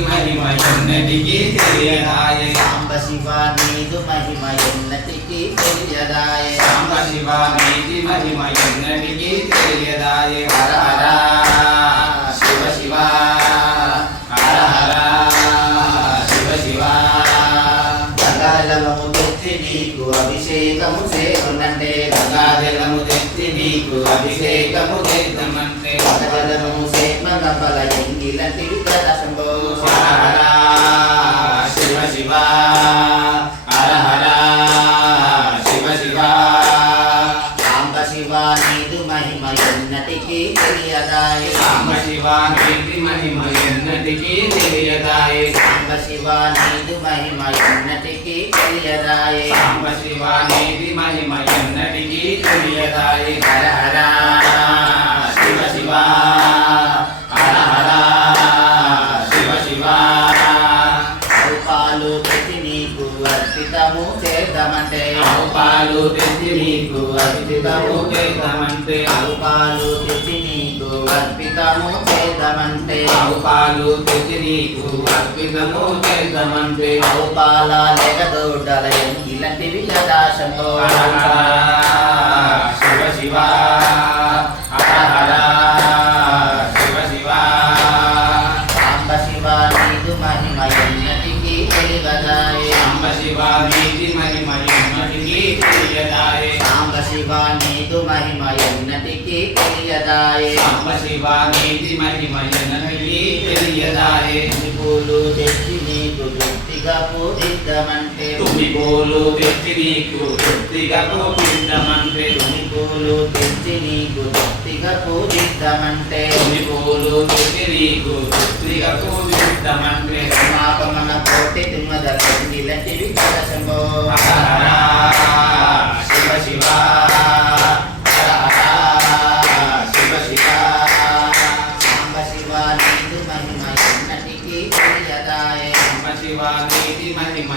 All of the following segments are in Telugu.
మహిమ ఎన్నటికీ తెలియదాయే. సాంబ శివ నీదు మహిమ ఎన్నటికీ తెలియదాయే. సాంబ శివ నీతి మహిమ ఎన్నటికీ తెలియదాయే. హర హర శివ శివ హర హర శివ శివ. గంగాజలము తెచ్చి నీకు అభిషేకము చేరునంటే గంగాజలము తెచ్చి నీకు అభిషేకము చేద్దామంటే గంగాజలము హర శివ శివ హర హర శివ శివ సాంబ శివ నీదు మహిమ ఎన్నటికీ తెలియదాయే. సాంబ శివ నీతి మహిమ ఎన్నటికీ తెలియదాయే సాంబ శివ నీదు మహిమ ఎన్నటికీ తెలియదాయే సాంబ శివ నీతి మహిమ ఎన్నటికీ తెలియదాయే. హర హర. చేద్దామంటే ఆవు పాలు తెచ్చి నీకు అర్పితము చేద్దామంటే రూపాలు తెచ్చి నీకు అర్పితము చేద్దామంటే ఆవు పాలు తెచ్చి నీకు అర్పితము చేద్దామంటే రూపాల లేక దొడ్డల ఇలాంటివి యదాశంలో శివ నీతి మహిమ ఎన్నటికీ తెలియదాయే సాంబ శివ నీదు మహిమ ఎన్నటికీ తెలియదాయే సాంబ శివ నీతి మహిమ ఎన్నటికీ తెలియదాయే పూలు తెచ్చి నీకు తృప్తిగా పూజిద్దామంటే. తుమ్మి పూలు తెచ్చి నీకు తృప్తిగా పూజిద్దామంటే. తుమ్మి పూలు తెచ్చి నీకు తృప్తిగా పూజిద్దామంటే. తుమ్మి పూలు తెచ్చి నీకు తృప్తిగా పూజిద్దామంటే. మాపమన కోటి తిమ్మద ఇలాంటివి కలశంభో శివ శివ హర హర శివ శివ సాంబ శివ మహిమ తెలియదాయే సాంబ శివ నీతి మహిమ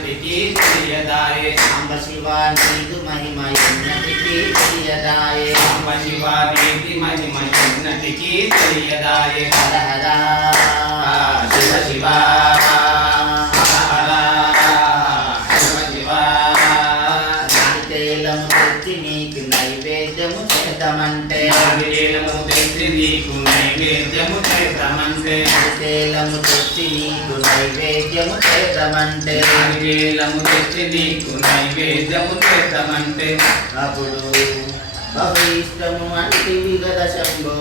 తెలియదాయే సాంబ శివ మహిమ తెలియదాయే. సాంబ శివ నీతి మహిమ తెలియదాయే హర నారికేలము తెచ్చి నీకు నైవేద్యము చేద్దామంటే నారికేలము తెచ్చి నీకు నైవేద్యము చేద్దామంటే నారికేలము తెచ్చి నీకు నైవేద్యము చేద్దామంటే నారికేలము తెచ్చి నీకు నైవేద్యము చేద్దామంటే అప్పుడు బహు ఇష్టము అంటివి శంభో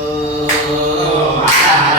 శివ